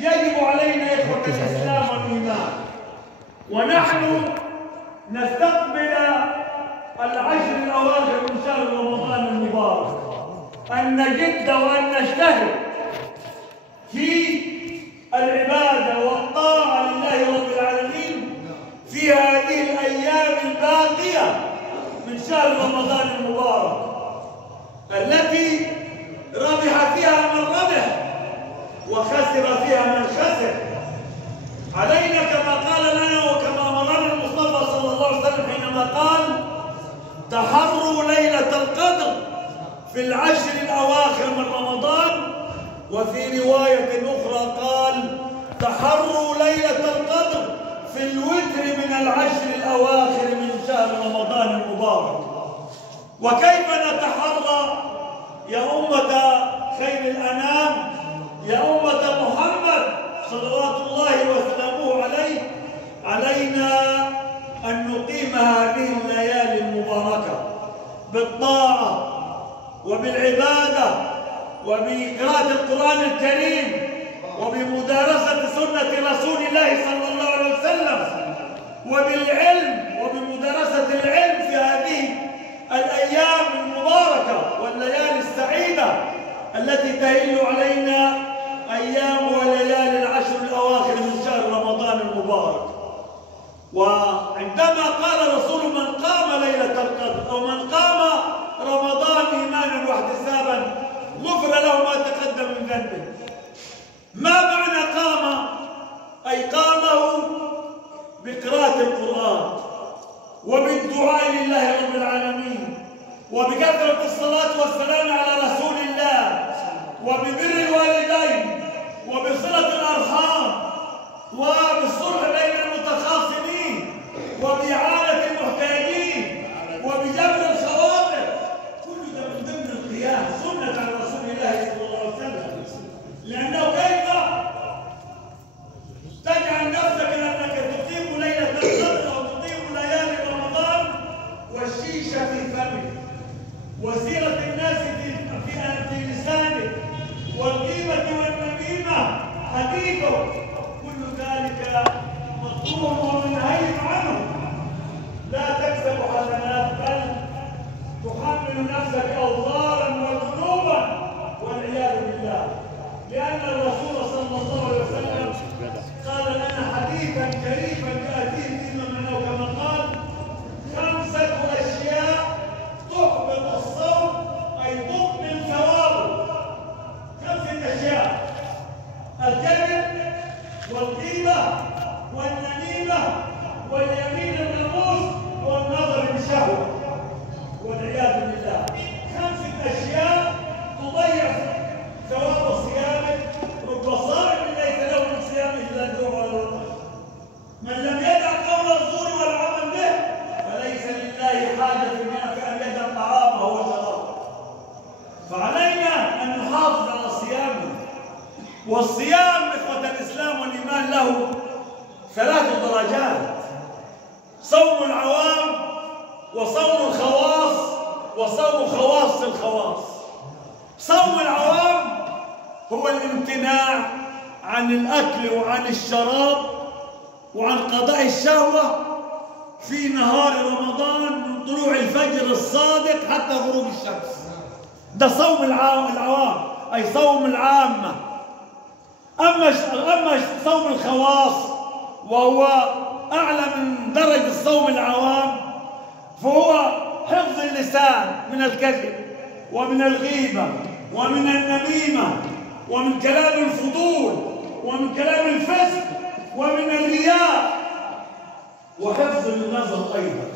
يجب علينا إخوة الإسلام والإيمان ونحن نستقبل العشر الأواخر من شهر رمضان المبارك أن نجد وأن نجتهد في العبادة والطاعة لله رب العالمين في هذه الأيام الباقية من شهر رمضان المبارك التي ربح فيها من ربح وخسر فيها من خسر. علينا كما قال لنا وكما أمرنا المصطفى صلى الله عليه وسلم حينما قال: تحروا ليلة القدر في العشر الأواخر من رمضان، وفي رواية أخرى قال: تحروا ليلة القدر في الوتر من العشر الأواخر من شهر رمضان المبارك. وكيف نتحرى يا أمة خير الأنام، يا أمة محمد صلوات الله وسلامه عليه؟ علينا أن نقيم هذه الليالي المباركة بالطاعة وبالعبادة وبقراءة القرآن الكريم وبمدارسة سنة رسول الله صلى الله عليه وسلم وبالعلم وبمدارسة العلم في هذه الأيام المباركة والليالي السعيدة التي تهل علينا أيام وليالي العشر الأواخر من شهر رمضان المبارك. وعندما قال رسول: من قام ليلة القدر أو من قام رمضان إيمانا واحتسابا غفر له ما تقدم من ذنبه. ما معنى قام؟ أي قامه بقراءة القرآن وبالدعاء لله رب العالمين وبكثرة الصلاة والسلام على رسول الله وببر الوالدين وبصلة الأرحام وبالصلح بين المتخاصمين وبإعانة المحتاجين وبجبر الخواطر. كل ده من ضمن القيام سنة على رسول الله صلى الله عليه وسلم. لأنه كيف تجعل نفسك أنك تقيم ليلة القدر أو تقيم ليالي رمضان والشيشة في فمك وسيرة الناس في لسانك والغيبة والنميمة حديثك، كل ذلك مطلوب ومنهي عنه. لا تكسب حسنات بل تحمل نفسك أوزارا وذنوبا والعياذ بالله. لأن الرسول صلى الله عليه وسلم قال لنا حديثا شريفا يأتيه فيما معناه كما قال: 5 أشياء تحبط الصوم أي تبطل ثوابه. 5 أشياء: الكذب والغيبة والنميمة واليمين الناموس والنظر بشهوة والعياذ بالله. 5 أشياء تضيع ثواب صيامك. رب صائم ليس له من صيامه إلا الجوع والعطش. من لم يدع قول الزور والعمل به فليس لله حاجة في أن يدع طعامه وشرابه. فعلينا أن نحافظ على صيامنا. والصيام إخوة الإسلام والإيمان له 3 درجات: صوم العوام وصوم الخواص وصوم خواص الخواص. صوم العوام هو الامتناع عن الأكل وعن الشراب وعن قضاء الشهوة في نهار رمضان من طلوع الفجر الصادق حتى غروب الشمس. ده صوم العوام أي صوم العامة. أما صوم الخواص وهو أعلى من درجة صوم العوام فهو حفظ اللسان من الكذب ومن الغيبة ومن النميمة ومن كلام الفضول ومن كلام الفسق ومن الرياء وحفظ النظر أيضا.